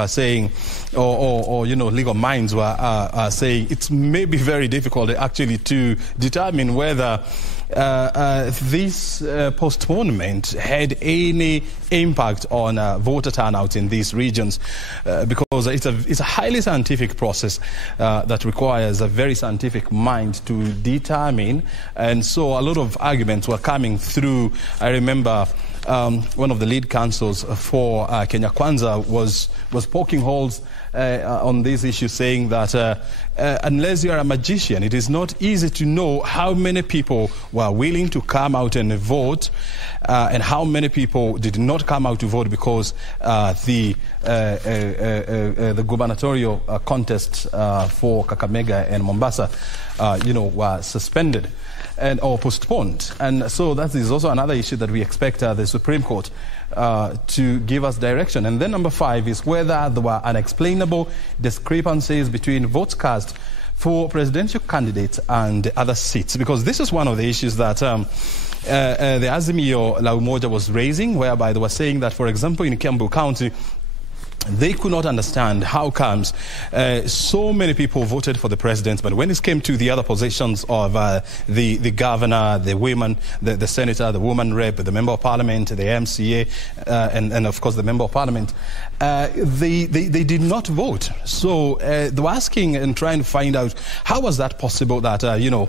are saying, or you know, legal minds were saying it may be very difficult actually to determine whether this postponement had any impact on voter turnout in these regions, because it's a highly scientific process that requires a very scientific mind to determine, and so a lot of arguments were coming through. I remember one of the lead counsels for Kenya Kwanza was poking holes on this issue, saying that unless you are a magician, it is not easy to know how many people were willing to come out and vote and how many people did not come out to vote because the gubernatorial contests for Kakamega and Mombasa, you know, were suspended or postponed. And so that is also another issue that we expect the Supreme Court to give us direction. And then number 5 is whether there were unexplainable discrepancies between votes cast for presidential candidates and other seats, because this is one of the issues that the Azimio La Umoja was raising, whereby they were saying that, for example, in Kiambu County, they could not understand how comes so many people voted for the president, but when it came to the other positions of the governor, the women, the senator, the woman rep, the member of parliament, the MCA, and of course the member of parliament, they did not vote. So they were asking and trying to find out how was that possible that, you know,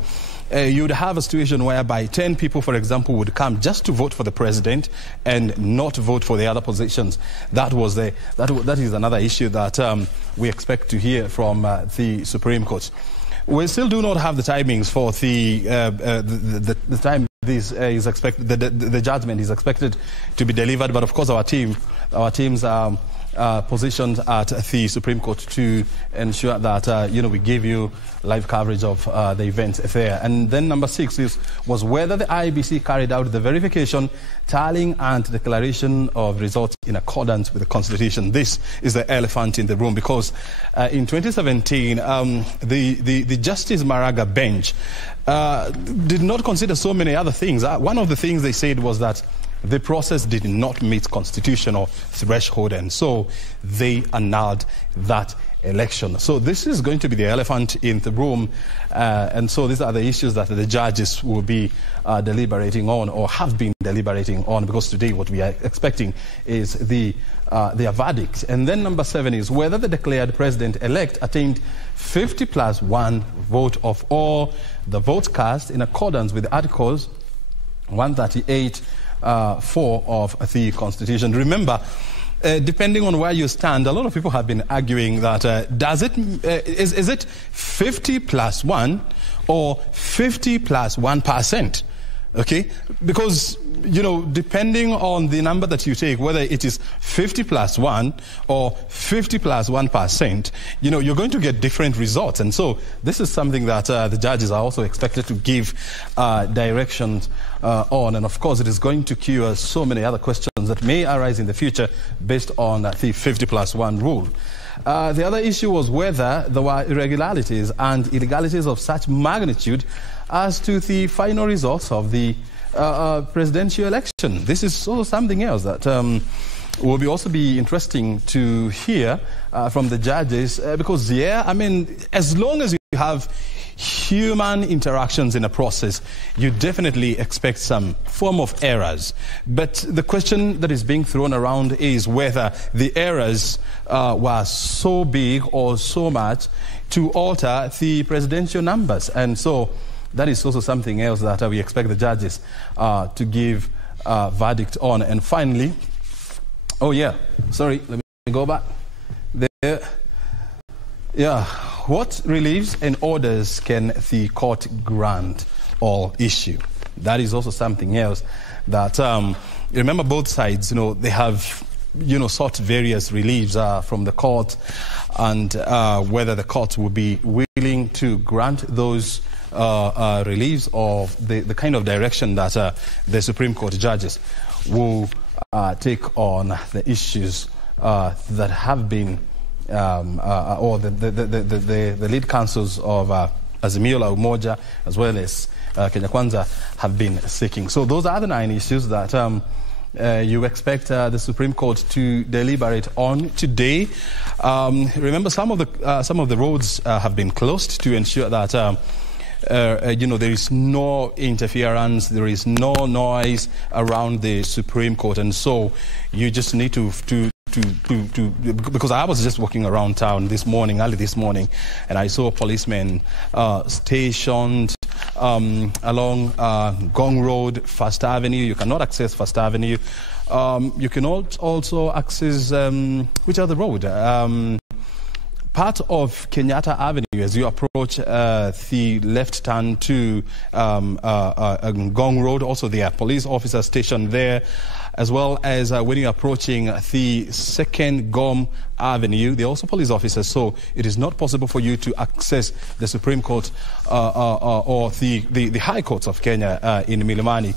you would have a situation whereby 10 people, for example, would come just to vote for the president and not vote for the other positions. That is another issue that we expect to hear from the Supreme Court. We still do not have the timings for the time this is expected. The judgment is expected to be delivered, but of course our teams are positioned at the Supreme Court to ensure that you know, we give you live coverage of the event there. And then number 6 was whether the IEBC carried out the verification, tallying and declaration of results in accordance with the Constitution. This is the elephant in the room, because in 2017 the Justice Maraga bench did not consider so many other things. One of the things they said was that the process did not meet constitutional threshold, and so they annulled that election. So this is going to be the elephant in the room, and so these are the issues that the judges will be deliberating on, or have been deliberating on, because today what we are expecting is their verdict. And then number 7 is whether the declared president-elect attained 50+1 vote of all the votes cast in accordance with Articles 138 4 of the Constitution. Remember, depending on where you stand, a lot of people have been arguing that is it 50+1 or 50+1%? Okay, because, you know, depending on the number that you take, whether it is 50+1 or 50+1%, you know, you're going to get different results. And so this is something that the judges are also expected to give directions on. And of course, it is going to cure so many other questions that may arise in the future based on the 50+1 rule. The other issue was whether there were irregularities and illegalities of such magnitude as to the final results of the presidential election. This is also something else that will also be interesting to hear from the judges, because, yeah, I mean, as long as you have human interactions in a process, you definitely expect some form of errors. But the question that is being thrown around is whether the errors were so big or so much to alter the presidential numbers. And so that is also something else that we expect the judges to give a verdict on. And finally, oh yeah, sorry, let me go back there. Yeah, what reliefs and orders can the court grant or issue? That is also something else that, remember, both sides, you know, they have, you know, sought various reliefs from the court, and whether the court will be willing to grant those reliefs, of the kind of direction that the Supreme Court judges will take on the issues that have been, or the lead counsels of Azimio La Umoja as well as Kenya Kwanza have been seeking. So those are the 9 issues that you expect the Supreme Court to deliberate on today. Remember, some of the roads have been closed to ensure that there is no interference, there is no noise around the Supreme Court, and so you just need to because I was just walking around town early this morning, and I saw policemen stationed along Gong Road, First Avenue. You cannot access First Avenue. You can also access, which other road? Part of Kenyatta Avenue as you approach the left turn to Gong Road. Also, there are police officers stationed there, as well as when you're approaching the second Gom Avenue, there are also police officers. So it is not possible for you to access the Supreme Court or the High Courts of Kenya in Milimani,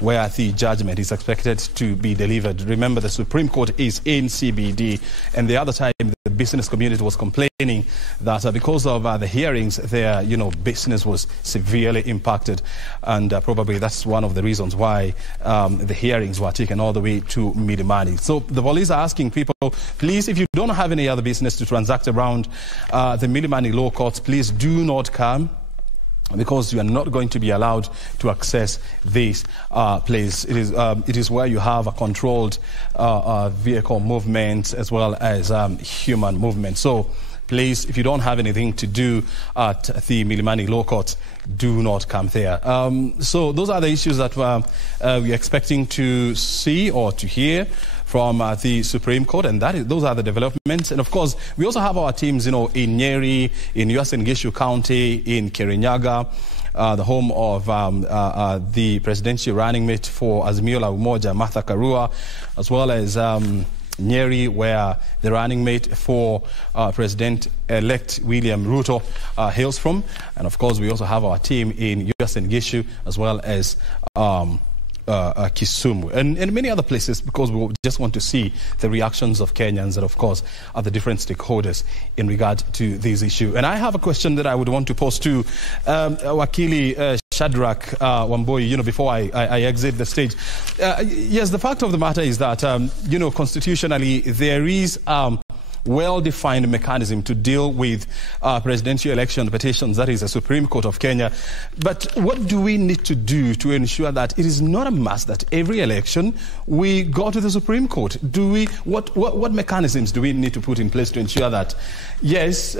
where the judgment is expected to be delivered. Remember, the Supreme Court is in CBD, and the other time the business community was complaining that because of the hearings, their business was severely impacted, and probably that's one of the reasons why the hearings were taken all the way to Milimani. So the police are asking people, please, if you don't have any other business to transact around the Milimani law courts, please do not come, because you are not going to be allowed to access this place. It is where you have a controlled vehicle movement as well as human movement. So please, if you don't have anything to do at the Milimani Law Court, do not come there. So those are the issues that we're expecting to see or to hear from the Supreme Court, and those are the developments. And of course, we also have our teams, in Nyeri, in Uasin Gishu County, in Kirinyaga, the home of the presidential running mate for Azimio la Umoja, Martha Karua, as well as Nyeri, where the running mate for President-elect William Ruto hails from. And of course, we also have our team in Uasin Gishu, as well as Kisumu and many other places, because we just want to see the reactions of Kenyans and of course other different stakeholders in regard to this issue. And I have a question that I would want to pose to Wakili Shadrack Wambui, before I exit the stage. Yes, the fact of the matter is that, constitutionally there is well-defined mechanism to deal with presidential election petitions, that is the Supreme Court of Kenya. But what do we need to do to ensure that it is not a must that every election we go to the Supreme Court? What mechanisms do we need to put in place to ensure that, yes,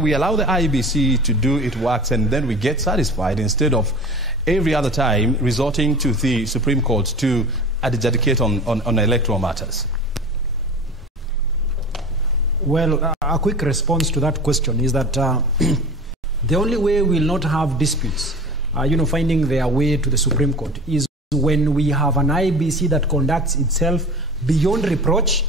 we allow the IEBC to do its works and then we get satisfied, instead of every other time resorting to the Supreme Court to adjudicate on electoral matters? Well, a quick response to that question is that the only way we'll not have disputes, finding their way to the Supreme Court, is when we have an IEBC that conducts itself beyond reproach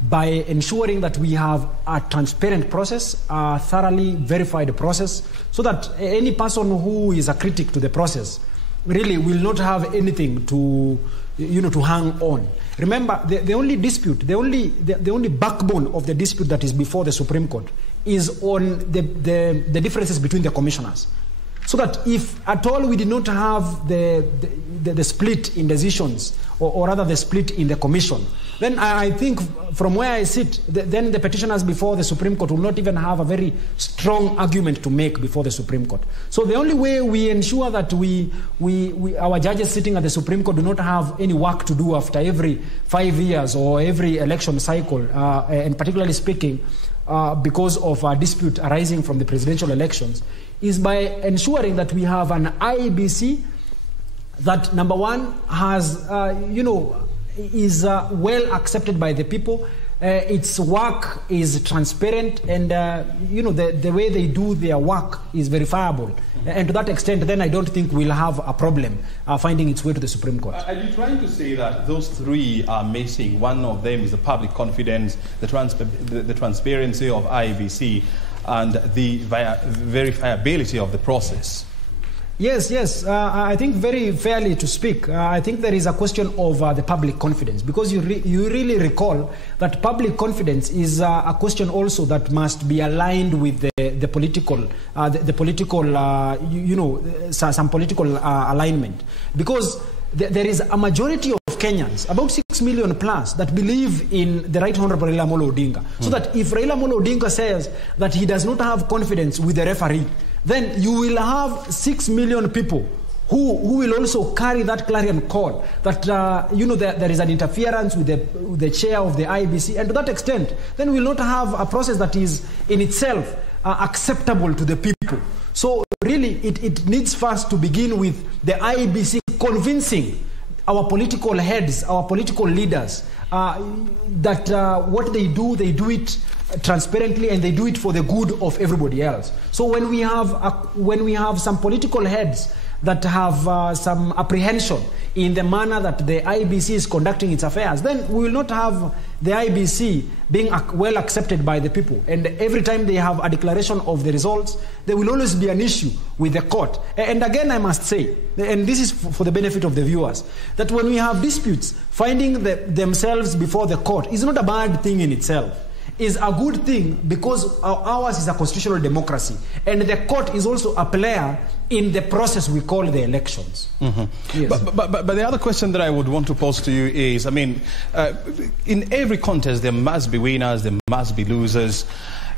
by ensuring that we have a transparent process, a thoroughly verified process, so that any person who is a critic to the process really will not have anything to hang on. Remember, the only dispute, the only backbone of the dispute that is before the Supreme Court is on the differences between the commissioners. So that if at all we did not have the split in decisions, or rather the split in the commission, then I think from where I sit, then the petitioners before the Supreme Court will not even have a very strong argument to make before the Supreme Court. So the only way we ensure that our judges sitting at the Supreme Court do not have any work to do after every 5 years or every election cycle, and particularly speaking, because of a dispute arising from the presidential elections, is by ensuring that we have an IEBC that, number one, has, is well accepted by the people. Its work is transparent, and, the way they do their work is verifiable. And to that extent, then I don't think we'll have a problem finding its way to the Supreme Court. Are you trying to say that those three are missing? One of them is the public confidence, the transparency of IEBC, and the verifiability of the process? Yes. I think very fairly to speak, I think there is a question of the public confidence, because you really recall that public confidence is a question also that must be aligned with the political, some political alignment, because there is a majority of of Kenyans, about 6 million plus, that believe in the Right Honorable Raila Amolo Odinga. So that if Raila Amolo Odinga says that he does not have confidence with the referee, then you will have 6 million people who will also carry that clarion call that, there is an interference with the chair of the IEBC. And to that extent, then we will not have a process that is in itself acceptable to the people. So really, it needs first to begin with the IEBC convincing our political heads, our political leaders, that what they do it transparently, and they do it for the good of everybody else. So when we have some political heads that have some apprehension in the manner that the IEBC is conducting its affairs, then we will not have the IEBC being well accepted by the people. And every time they have a declaration of the results, there will always be an issue with the court. And again, I must say, and this is for the benefit of the viewers, that when we have disputes, finding themselves before the court is not a bad thing in itself. Is a good thing, because ours is a constitutional democracy, and the court is also a player in the process we call the elections. Mm-hmm. Yes. But the other question that I would want to pose to you is, I mean, in every contest there must be winners, there must be losers.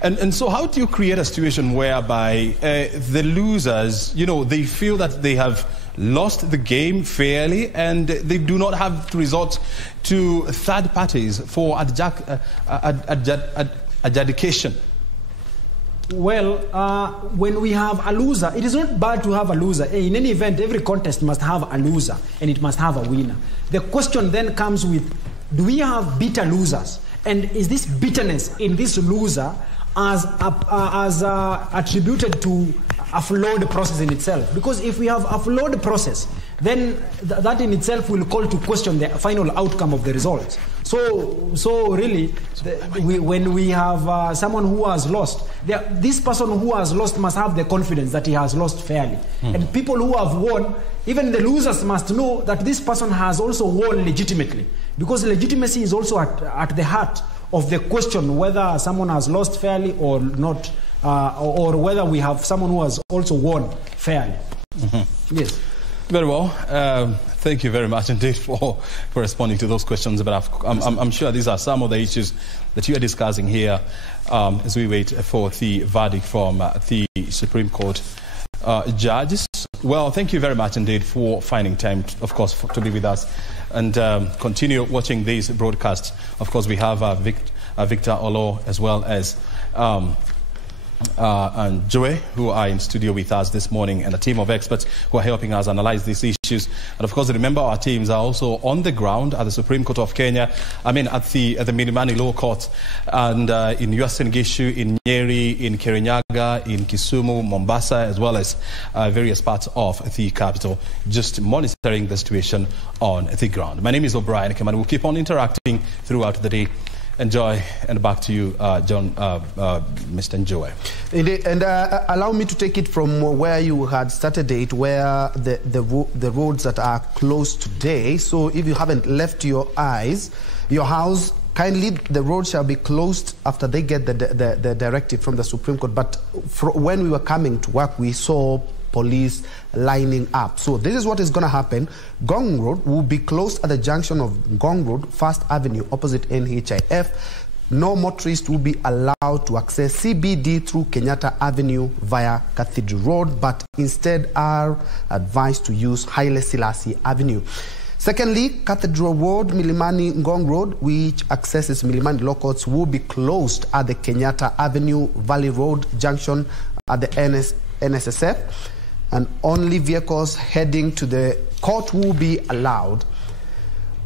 And so how do you create a situation whereby the losers, they feel that they have lost the game fairly and they do not have to resort to third parties for adjudication? Well, when we have a loser, it is not bad to have a loser. In any event, every contest must have a loser and it must have a winner. The question then comes with, do we have bitter losers? And is this bitterness in this loser as attributed to a flawed process in itself? Because if we have a flawed process, then that in itself will call to question the final outcome of the results. So really, when we have someone who has lost, this person who has lost must have the confidence that he has lost fairly. And people who have won, even the losers must know that this person has also won legitimately. Because legitimacy is also at the heart of the question whether someone has lost fairly or not, or whether we have someone who has also won fairly. Mm-hmm. Yes. Very well. Thank you very much indeed for responding to those questions. But I'm sure these are some of the issues that you are discussing here as we wait for the verdict from the Supreme Court judges. Well, thank you very much indeed for finding time, of course, to be with us and continue watching these broadcasts. Of course, we have Victor Olo as well as and Joey, who are in studio with us this morning, and a team of experts who are helping us analyze these issues. And of course, remember, our teams are also on the ground at the Supreme Court of Kenya, at the Milimani Law Court, and in Uasin Gishu, in Nyeri, in Kirinyaga, in Kisumu, Mombasa, as well as various parts of the capital, just monitoring the situation on the ground. My name is O'Brien Keman. We'll keep on interacting throughout the day. Enjoy, and back to you, John, Mr. Njoe. Indeed, and allow me to take it from where you had started it, where the roads that are closed today. So if you haven't left your house, kindly, the road shall be closed after they get the directive from the Supreme Court. But when we were coming to work, we saw police lining up. So this is what is going to happen. Ngong Road will be closed at the junction of Ngong Road, First Avenue, opposite NHIF. No motorists will be allowed to access CBD through Kenyatta Avenue via Cathedral Road, but instead are advised to use Haile Selassie Avenue. Secondly, Cathedral Road, Milimani Ngong Road, which accesses Milimani Law Courts, will be closed at the Kenyatta Avenue Valley Road junction at the NSSF. And only vehicles heading to the court will be allowed.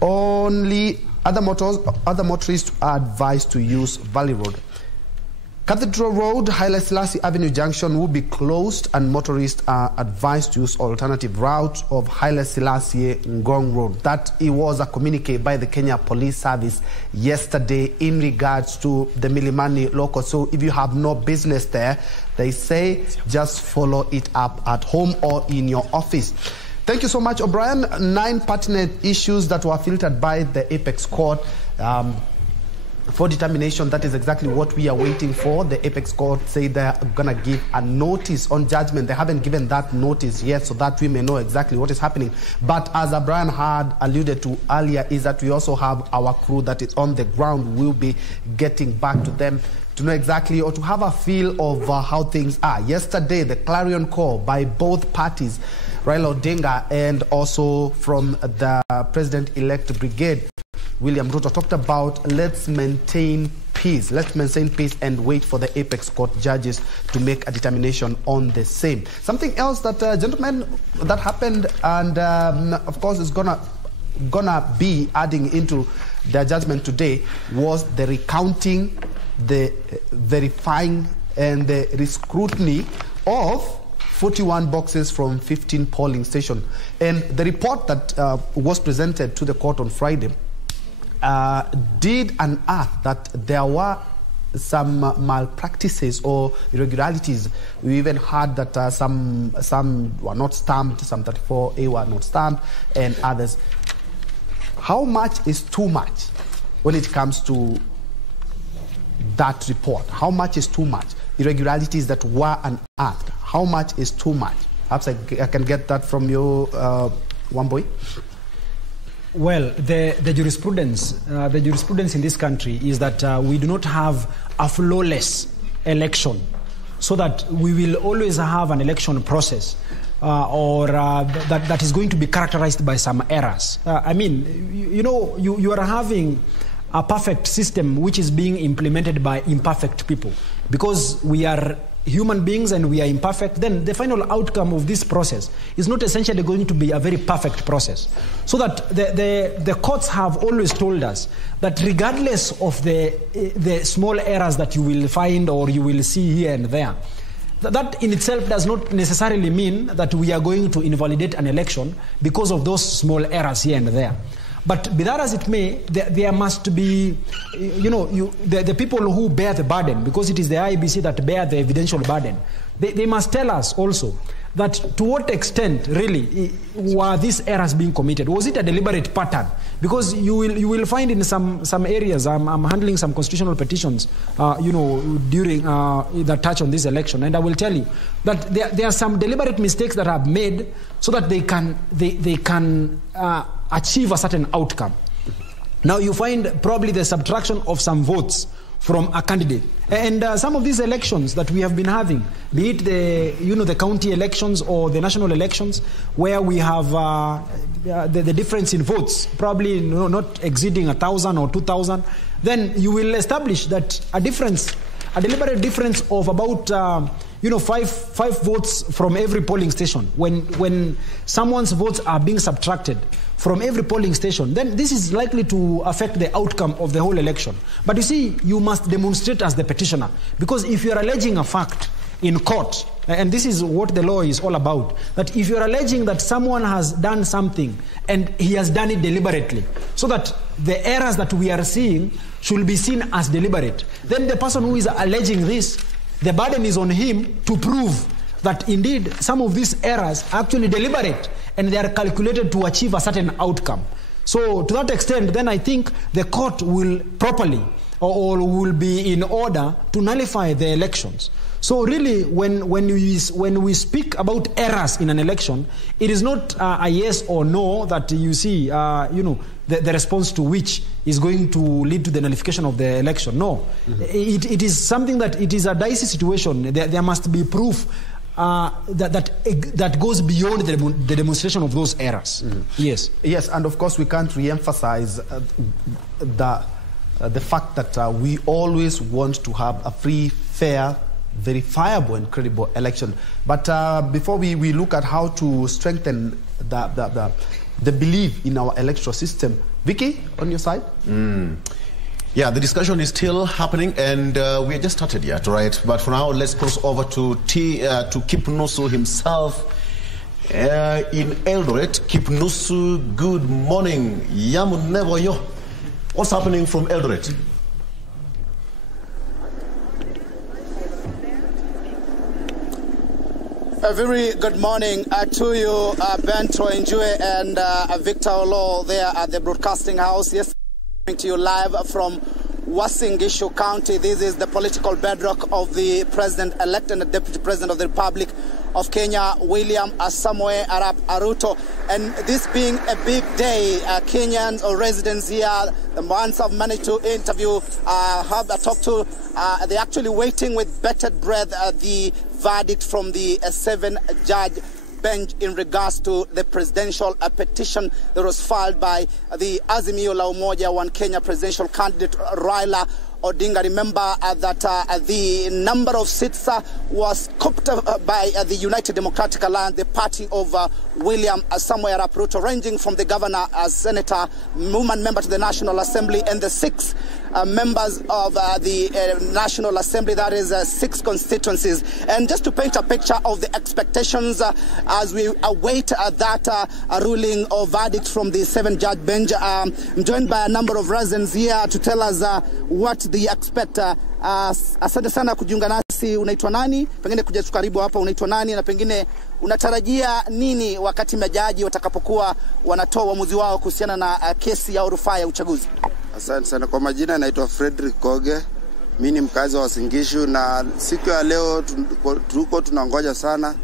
Only other motorists are advised to use Valley Road. Cathedral Road, Haile Selassie Avenue Junction will be closed, and motorists are advised to use alternative route of Haile Selassie Ngong Road. That it was a communique by the Kenya Police Service yesterday in regards to the Milimani Law Court. So if you have no business there, they say just follow it up at home or in your office. Thank you so much, O'Brien. 9 pertinent issues that were filtered by the Apex Court. for determination. That is exactly what we are waiting for. The Apex Court said they're going to give a notice on judgment. They haven't given that notice yet, so that we may know exactly what is happening. But as Brian had alluded to earlier, is that we also have our crew that is on the ground. We'll be getting back to them to know exactly, or to have a feel of how things are. Yesterday, the clarion call by both parties, Raila Odinga and also from the President-elect Brigade, William Ruto, talked about let's maintain peace. Let's maintain peace and wait for the Apex Court judges to make a determination on the same. Something else that, gentlemen, that happened, and of course is gonna be adding into their judgment today, was the recounting, the verifying and the rescrutiny of 41 boxes from 15 polling stations. And the report that was presented to the court on Friday did unearth that there were some malpractices or irregularities. We even heard that some were not stamped, some 34A were not stamped, and others. How much is too much when it comes to that report? How much is too much? Irregularities that were unearthed. How much is too much? Perhaps I can get that from you, Wambui. Well, the jurisprudence in this country is that we do not have a flawless election, so that we will always have an election process that is going to be characterized by some errors. I mean, you are having a perfect system which is being implemented by imperfect people. Because we are human beings and we are imperfect, then the final outcome of this process is not essentially going to be a very perfect process. So that the courts have always told us that regardless of the small errors that you will find or you will see here and there, that in itself does not necessarily mean that we are going to invalidate an election because of those small errors here and there. But be that as it may, there must be, the people who bear the burden, because it is the IEBC that bear the evidential burden, they must tell us also that to what extent really were these errors being committed. Was it a deliberate pattern? Because you will find in some areas, I'm handling some constitutional petitions, during that touch on this election, and I will tell you that there are some deliberate mistakes that are made so that they can achieve a certain outcome. Now you find probably the subtraction of some votes from a candidate, and some of these elections that we have been having, be it the county elections or the national elections, where we have the difference in votes probably not exceeding 1,000 or 2,000, then you will establish that a deliberate difference of about five votes from every polling station. When someone's votes are being subtracted from every polling station, then this is likely to affect the outcome of the whole election. But you see, you must demonstrate as the petitioner, because if you are alleging a fact in court, and this is what the law is all about, that if you are alleging that someone has done something and he has done it deliberately, so that the errors that we are seeing should be seen as deliberate, then the person who is alleging this, the burden is on him to prove that indeed some of these errors are actually deliberate and they are calculated to achieve a certain outcome. So to that extent, then I think the court will properly or will be in order to nullify the elections. So really, when we speak about errors in an election, it is not a yes or no that you see, the response to which is going to lead to the nullification of the election. No, it is something that it is a dicey situation. There must be proof that goes beyond the demonstration of those errors. Yes, and of course we can't re-emphasize the fact that we always want to have a free, fair, verifiable and credible election. But before we look at how to strengthen the belief in our electoral system, Vicky, on your side? Yeah, the discussion is still happening, and we have just started yet, right? But for now, let's cross over to Kipnusu himself in Eldoret. Kipnusu, good morning. Yamu never yo. What's happening from Eldoret? A very good morning to you, Ben Troinjue and Victor Olo there at the Broadcasting House. Yes, coming to you live from Uasin Gishu County. This is the political bedrock of the President-elect and the Deputy President of the Republic of Kenya, William Samoei Arap Ruto. And this being a big day, Kenyans or residents here, the ones I've managed to interview, talk to, they're actually waiting with bated breath the verdict from the 7-judge bench in regards to the presidential petition that was filed by the Azimio la Umoja One Kenya presidential candidate Raila Odinga. Remember that the number of seats was cooped by the United Democratic Alliance, the party of William Samoei Arap Ruto, ranging from the governor, senator, woman member to the National Assembly, and the 6 members of the National Assembly, that is 6 constituencies. And just to paint a picture of the expectations as we await that ruling or verdict from the 7-judge bench, I'm joined by a number of residents here to tell us what they expect. Asante sana kujiunga nasi. Unaitwa nani? Pengine kuja karibu hapa, unaitwa nani na pengine unatarajia nini wakati majaji watakapokuwa wanatoa uamuzi wao kuhusiana na kesi ya rufaa ya uchaguzi? Asante sana. Kwa majina naitwa Frederick Koge. Mimi ni mkazi wa Uasin Gishu, na siku ya leo tunangoja sana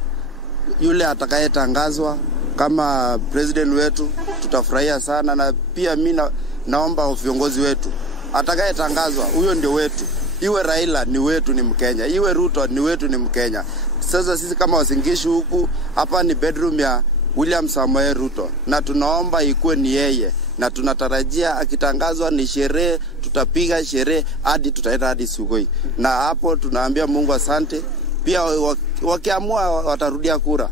yule atakayetangazwa kama president wetu. Tutafurahia sana, na pia mimi naomba viongozi wetu atakayetangazwa huyo ndio wetu. Iwe Raila ni wetu, ni Mkenya. Iwe Ruto ni wetu, ni Mkenya. Sasa sisi kama Uasin Gishu huku hapa ni bedroom ya William Samoei Ruto, na tunaomba ikuwe ni yeye, na tunatarajia akitangazwa ni sherehe, tutapiga sherehe hadi tutaenda hadi Sugoi. Na hapo tunaambia Mungu asante. Pia wakiamua watarudia kura,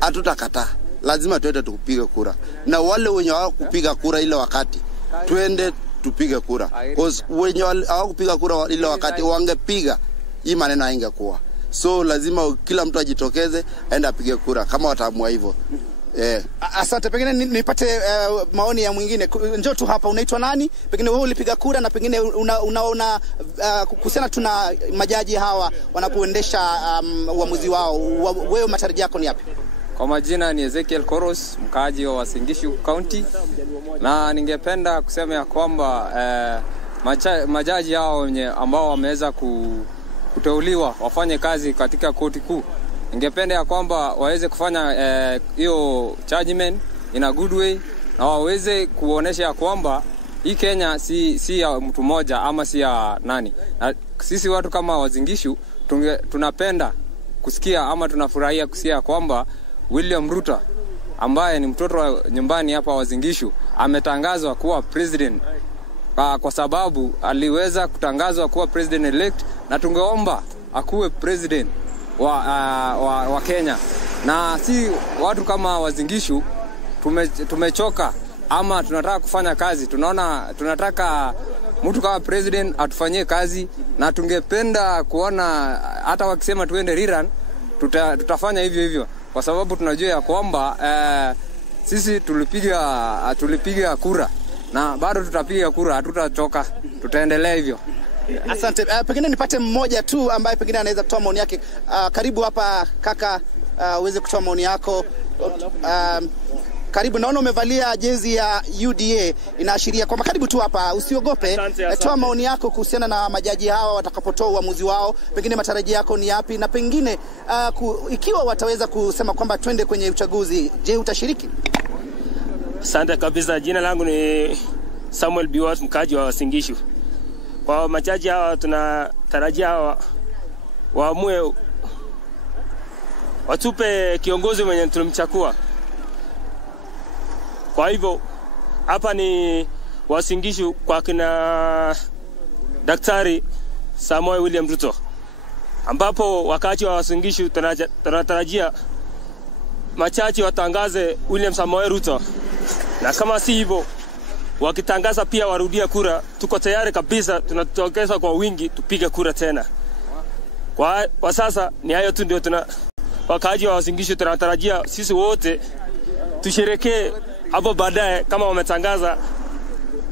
hatutakataa. Lazima tuende tukupiga kura. Na wale wenye hawakupiga kura ile wakati, tuende tupige kura. Because wenye hawakupiga kura ile wakati wangepiga, hii maneno haingekuwa. So lazima kila mtu ajitokeze aende apige kura kama wataamua hivyo. Asante. Pengine nipate maoni ya mwingine. Njoo tu hapa, unaitwa nani? Pengine wewe ulipiga kura na pengine unaona kuhusiana tuna majaji hawa wanapoendesha uamuzi wao, wewe matarajio yako ni yapi? Kwa majina ni Ezekiel Koros, mkaaji wa Uasin Gishu County, na ningependa kusema ya kwamba majaji hao ambao wameweza kuteuliwa wafanye kazi katika koti kuu, ningependa ya kwamba waweze kufanya hiyo judgment in a good way, na waweze kuonesha ya kwamba hii Kenya si ya mtu mmoja ama si ya nani. Na sisi watu kama Uasin Gishu tunapenda kusikia ama tunafurahia kusikia kwamba William Ruto ambaye ni mtoto wa nyumbani hapa Uasin Gishu ametangazwa kuwa president, kwa sababu aliweza kutangazwa kuwa president elect, na tungeomba akuwe president wa Kenya. Na si watu kama Uasin Gishu tumechoka ama tunataka kufanya kazi. Tunataka mtu kama president atufanyie kazi, na tungependa kuona hata wakisema tuende rerun tutafanya hivyo, kwa sababu tunajua ya kwamba sisi tulipiga kura na bado tutapiga kura, hatutachoka, tutaendelea hivyo. Asante. Pengine nipate mmoja tu ambaye pengine anaweza kutoa maoni yake. Karibu hapa kaka, uweze kutoa maoni yako. Karibu, naona umevalia jezi ya UDA, inaashiria kwamba karibu tu hapa, usiogope. Toa maoni yako kuhusiana na majaji hawa watakapotoa uamuzi wao. Pengine matarajio yako ni yapi, na pengine ikiwa wataweza kusema kwamba twende kwenye uchaguzi, je, utashiriki? Asante kabisa. Jina langu ni Samuel Biwat, mkaji wa Uasin Gishu. Kwa majaji hawa tunatarajia waamue, watupe kiongozi mwenye tulimchagua. Kwa hivyo hapa ni Uasin Gishu kwa kina Daktari Samoei William Ruto, ambapo wakati wa Uasin Gishu tunatarajia machachi watangaze William Samoei Ruto, na kama si hivyo wakitangaza pia warudia kura, tuko tayari kabisa, tunatokeza kwa wingi tupige kura tena. Kwa sasa ni hayo tu ndio wakati wa Uasin Gishu tunatarajia sisi wote tusherekee hapo baadaye kama wametangaza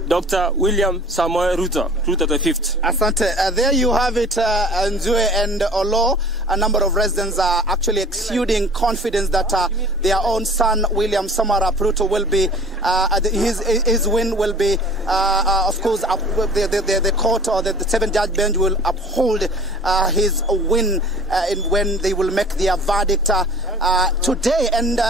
Dr. William Samoei Ruto the fifth. Asante. There you have it, Nzue and Olo. A number of residents are actually exuding confidence that their own son, William Samoei Arap Ruto, will be, his win will be, of course, the court or the seven-judge bench will uphold his win when they will make their verdict today. And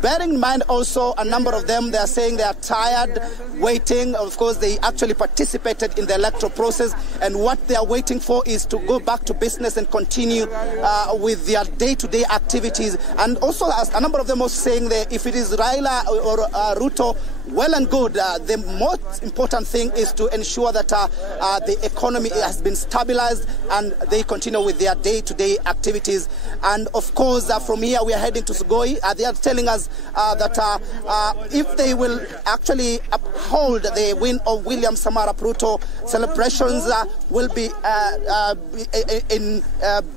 bearing in mind also, a number of them, they are saying they are tired waiting. Of course, they actually participated in the electoral process, and what they are waiting for is to go back to business and continue with their day-to-day activities. And also, a number of them are saying that if it is Raila or Ruto, well and good. The most important thing is to ensure that the economy has been stabilized and they continue with their day-to-day activities. And of course, from here we are heading to Sugoi. They are telling us that if they will actually uphold the win of William Samoei Arap Ruto, celebrations will be in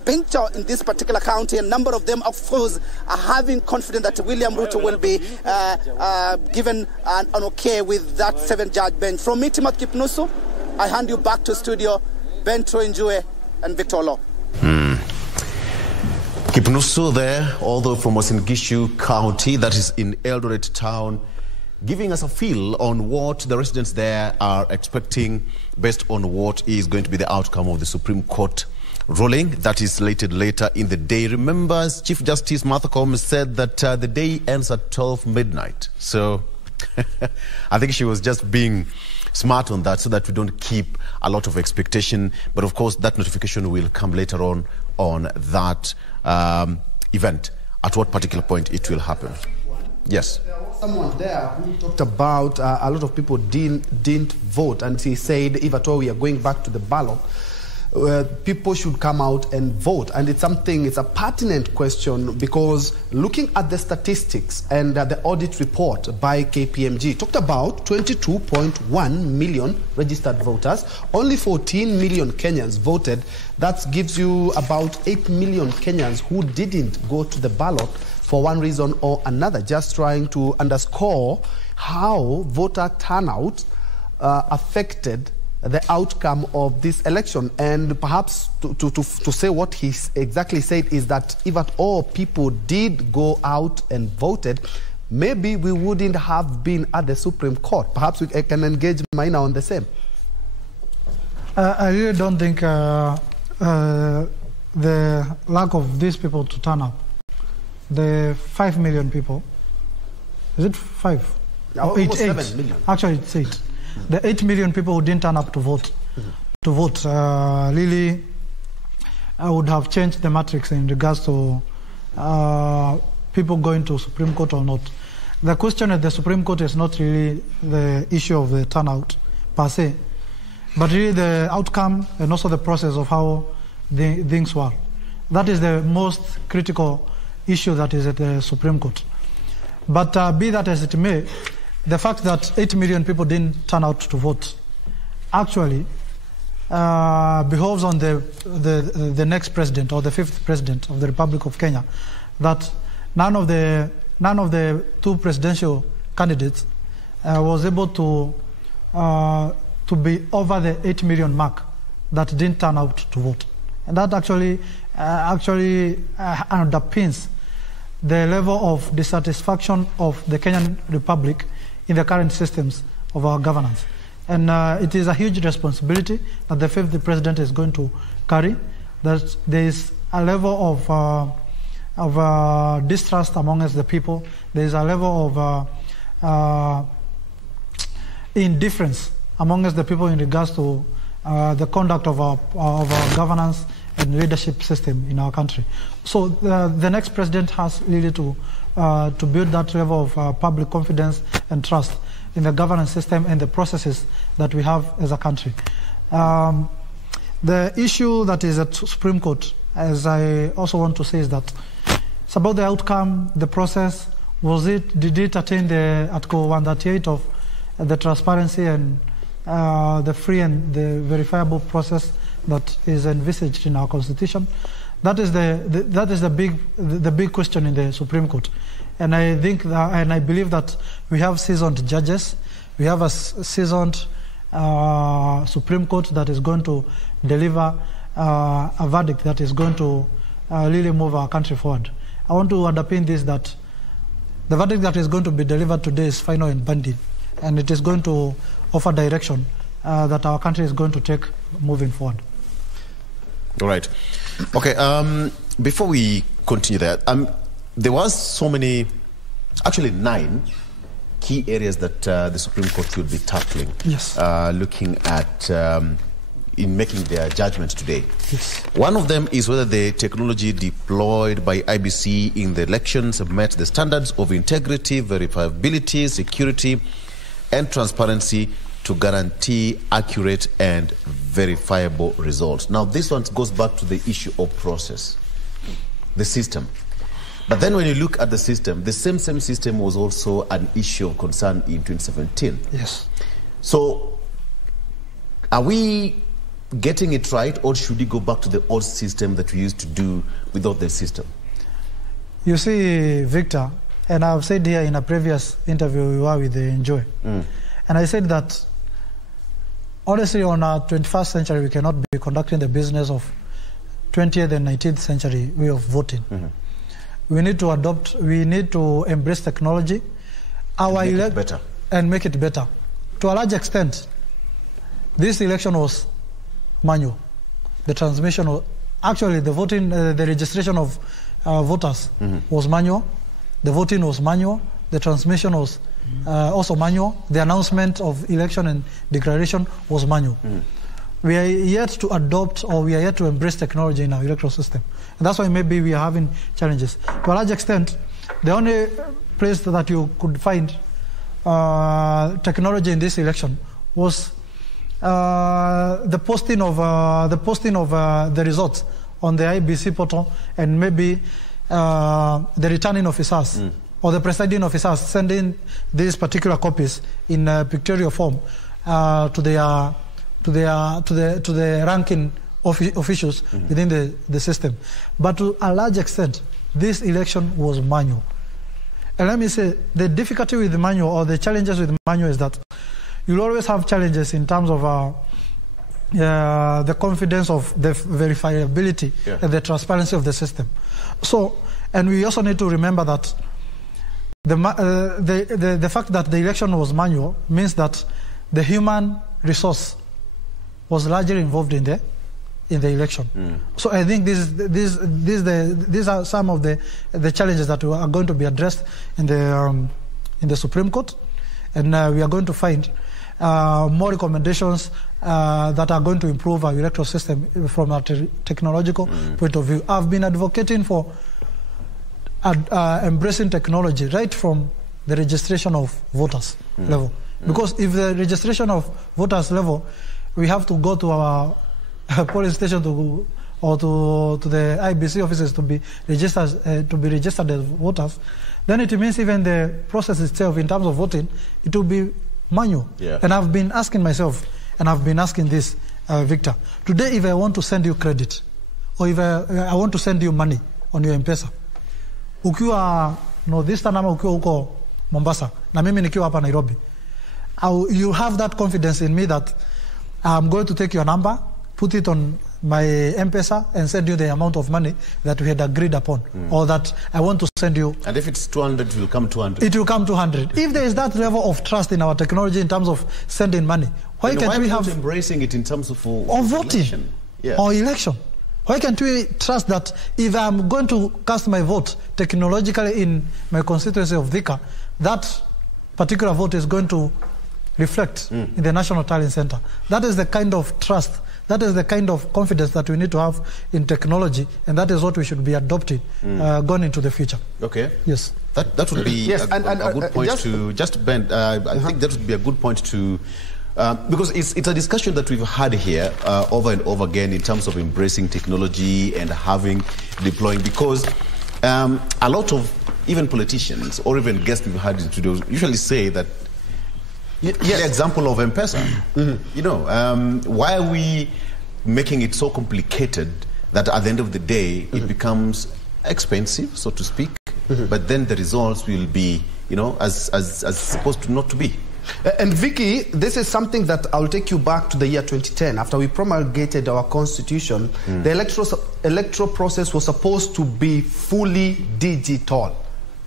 Bingchao in this particular county. A number of them, of course, are having confidence that William Ruto will be given an okay with that seven-judge bench. From me, Timothy Kipnusu, I hand you back to studio, Bentro Njue and Victor Law. Kipnusu there, although from Uasin Gishu County, that is in Eldoret town, giving us a feel on what the residents there are expecting based on what is going to be the outcome of the Supreme Court ruling that is slated later in the day. Remember, as Chief Justice Martha Koome said that the day ends at 12 midnight. So I think she was just being smart on that so that we don't keep a lot of expectation. But of course, that notification will come later on that event, at what particular point it will happen. Yes. There was someone there who talked about a lot of people didn't vote, and he said if at all we are going back to the ballot, people should come out and vote. And it's a pertinent question, because looking at the statistics and the audit report by KPMG talked about 22.1 million registered voters. Only 14 million Kenyans voted. That gives you about 8 million Kenyans who didn't go to the ballot for one reason or another. Just trying to underscore how voter turnout affected the outcome of this election. And perhaps to say what he exactly said is that if at all people did go out and voted, maybe we wouldn't have been at the Supreme Court. Perhaps we can engage Maina on the same. I really don't think the lack of these people to turn up, the 5 million people, is it 5? Oh, 8 million. Actually, it's 8. The 8 million people who didn't turn up to vote, really would have changed the matrix in regards to people going to Supreme Court or not. The question at the Supreme Court is not really the issue of the turnout per se, but really the outcome and also the process of how the things were. That is the most critical issue that is at the Supreme Court. But be that as it may, the fact that 8 million people didn't turn out to vote actually behoves on the next president or the 5th president of the Republic of Kenya, that none of the 2 presidential candidates was able to be over the 8 million mark that didn't turn out to vote. And that actually underpins the level of dissatisfaction of the Kenyan Republic in the current systems of our governance. And it is a huge responsibility that the 5th president is going to carry, that there is a level of distrust amongst the people. There is a level of indifference amongst the people in regards to the conduct of our governance and leadership system in our country. So the next president has really to build that level of public confidence and trust in the governance system and the processes that we have as a country. The issue that is at Supreme Court, as I also want to say, is that it's about the outcome, the process. Did it attain the Article 138 of the transparency and the free and the verifiable process that is envisaged in our Constitution? That is the big question in the Supreme Court. And I think that, and I believe that we have seasoned judges. We have a seasoned Supreme Court that is going to deliver a verdict that is going to really move our country forward. I want to underpin this, that the verdict that is going to be delivered today is final and binding, and it is going to offer direction that our country is going to take moving forward. All right. Okay, before we continue that, there was so many, actually 9 key areas that the Supreme Court should be tackling. Yes. Looking at in making their judgment today. Yes. One of them is whether the technology deployed by IBC in the elections met the standards of integrity, verifiability, security, and transparency to guarantee accurate and verifiable results. Now, this one goes back to the issue of process, the system. But then when you look at the system, the same system was also an issue of concern in 2017. Yes. So, are we getting it right, or should we go back to the old system that we used to do without the system? You see, Victor, and I've said here in a previous interview we were with Enjoy, and I said that honestly, on our 21st century, we cannot be conducting the business of 20th and 19th century way of voting. We need to adopt, we need to embrace technology, and make it better. And make it better. To a large extent, this election was manual. The transmission was, actually the voting, the registration of voters was manual. The voting was manual. The transmission was also manual. The announcement of election and declaration was manual. We are yet to adopt, or we are yet to embrace technology in our electoral system. And that's why maybe we are having challenges. To a large extent, the only place that you could find technology in this election was the posting of the results on the IBC portal, and maybe the returning officers or the presiding officers sending these particular copies in pictorial form to the ranking officials within the system. But to a large extent, this election was manual. And let me say, the difficulty with the manual, or the challenges with the manual, is that you'll always have challenges in terms of the confidence of the verifiability and the transparency of the system. So, and we also need to remember that the fact that the election was manual means that the human resource was largely involved in the election. So I think these are some of the challenges that are going to be addressed in the Supreme Court, and we are going to find more recommendations that are going to improve our electoral system from a technological point of view. I've been advocating for embracing technology right from the registration of voters level. Because if the registration of voters level, we have to go to our polling station or to the IBC offices to be registered as voters, then it means even the process itself in terms of voting, it will be manual. And I've been asking myself, and I've been asking this, Victor, today if I want to send you credit, or if I want to send you money on your M-Pesa, ukiwa northeastern ama ukiwa huko Mombasa, na mimi nikiwa hapa Nairobi, you have that confidence in me that I'm going to take your number, put it on my M-Pesa, and send you the amount of money that we had agreed upon, or that I want to send you. And if it's 200, it will come 200. It will come 200. If there is that level of trust in our technology in terms of sending money, why can't we have embracing it in terms of voting or election? Why can't we trust that if I'm going to cast my vote technologically in my constituency of Thika, that particular vote is going to reflect in the National Tallying Center? That is the kind of trust, that is the kind of confidence that we need to have in technology, and that is what we should be adopting going into the future. Okay. Yes. That would be a good point to bend. I think that would be a good point to, because it's a discussion that we've had here over and over again in terms of embracing technology and deploying, because a lot of even politicians or even guests we've had in studios usually say that, the example of M-Pesa, you know, why are we making it so complicated that at the end of the day it becomes expensive, so to speak, but then the results will be, you know, as supposed to not to be. And Vicky, this is something that I'll take you back to the year 2010. After we promulgated our constitution, the electoral process was supposed to be fully digital.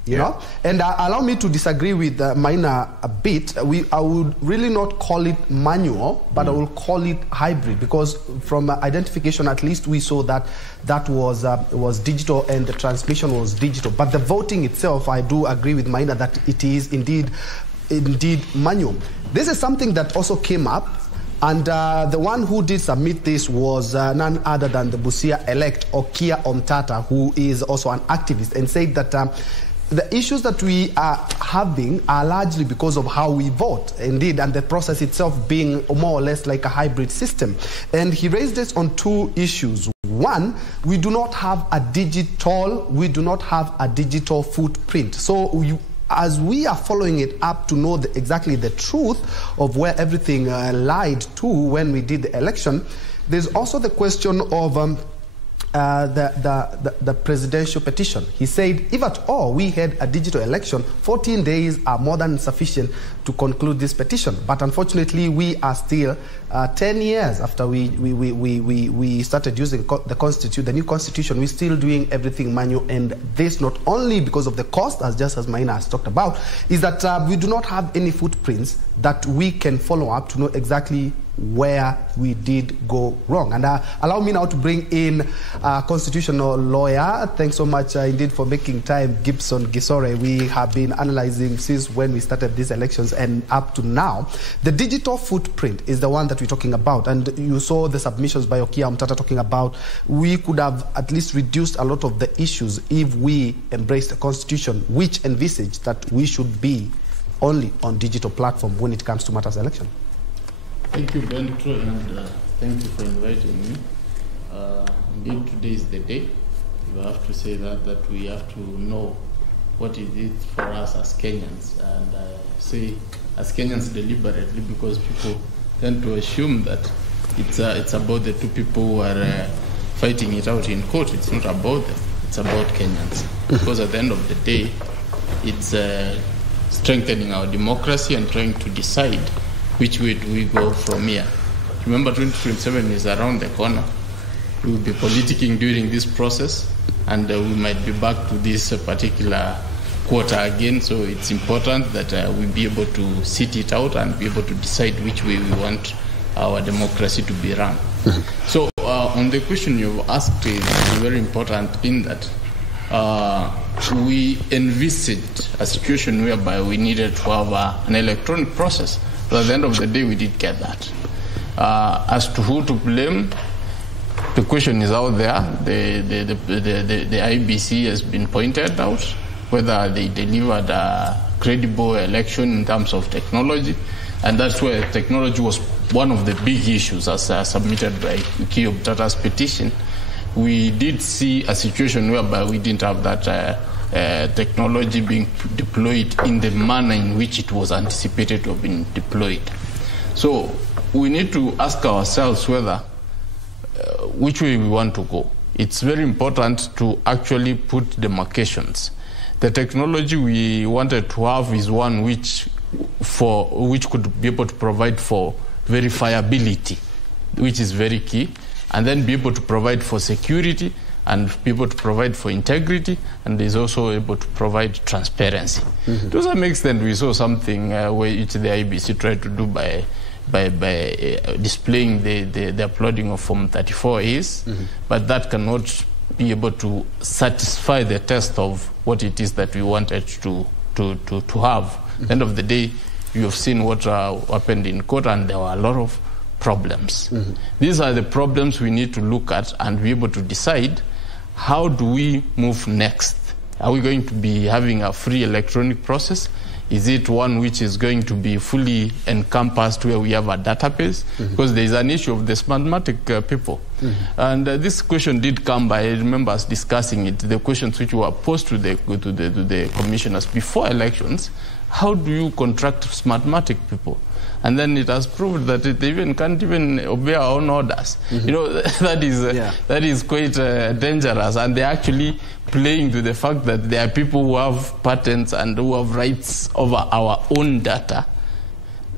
You know? And allow me to disagree with Maina a bit. I would really not call it manual, but I will call it hybrid, because from identification, at least we saw that that was digital and the transmission was digital. But the voting itself, I do agree with Maina that it is indeed manual. This is something that also came up, and the one who did submit this was none other than the Busia-elect Okiya Omtata, who is also an activist, and said that the issues that we are having are largely because of how we vote, indeed, and the process itself being more or less like a hybrid system. And he raised this on two issues. One, we do not have a digital footprint. So as we are following it up to know exactly the truth of where everything lied to when we did the election, there's also the question of the presidential petition. He said, if at all we had a digital election, 14 days are more than sufficient to conclude this petition. But unfortunately, we are still 10 years after we started using the new constitution. We're still doing everything manual, and this not only because of the cost, as Maina has talked about, is that we do not have any footprints that we can follow up to know exactly where we did go wrong. And allow me now to bring in a constitutional lawyer. Thanks so much indeed for making time, Gibson Gisore. We have been analyzing since when we started these elections and up to now. The digital footprint is the one that we're talking about, and you saw the submissions by Okiya Omtata talking about we could have at least reduced a lot of the issues if we embraced a constitution which envisaged that we should be only on digital platform when it comes to matters election. Thank you, Bentro, and thank you for inviting me. Indeed, today is the day. We have to say that we have to know what is it for us as Kenyans. And I say as Kenyans deliberately because people tend to assume that it's about the two people who are fighting it out in court. It's not about them. It's about Kenyans. Because at the end of the day, it's strengthening our democracy and trying to decide which way do we go from here. Remember, 2027 is around the corner. We will be politicking during this process, and we might be back to this particular quarter again. So it's important that we be able to sit it out and be able to decide which way we want our democracy to be run. So on the question you've asked is very important in that we envisaged a situation whereby we needed to have an electronic process. But at the end of the day, we did get that. As to who to blame, the question is out there. The IBC has been pointed out, whether they delivered a credible election in terms of technology. And that's where technology was one of the big issues as submitted by Okiya Omtata's petition. We did see a situation whereby we didn't have that technology being deployed in the manner in which it was anticipated to have been deployed. So we need to ask ourselves whether which way we want to go. It's very important to actually put demarcations. The technology we wanted to have is one which could be able to provide for verifiability, which is very key, and then be able to provide for security, and be able to provide for integrity, and is also able to provide transparency. To some extent, we saw something which the IBC tried to do by displaying the uploading of Form 34 is, but that cannot be able to satisfy the test of what it is that we wanted to have. At the end of the day, you have seen what happened in court, and there were a lot of problems. These are the problems we need to look at and be able to decide, how do we move next? Are we going to be having a free electronic process? Is it one which is going to be fully encompassed where we have a database? Because there is an issue of the Smartmatic people. And this question did come by, I remember us discussing it, the questions which were posed to the commissioners before elections. How do you contract Smartmatic people? And then it has proved that they even can't even obey our own orders. You know, that is quite dangerous, and they're actually playing to the fact that there are people who have patents and who have rights over our own data.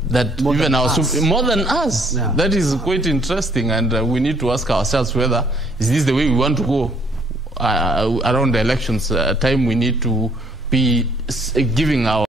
that More even than our us. more than us. Yeah. That is quite interesting, and we need to ask ourselves whether is this the way we want to go around the elections time. We need to be giving our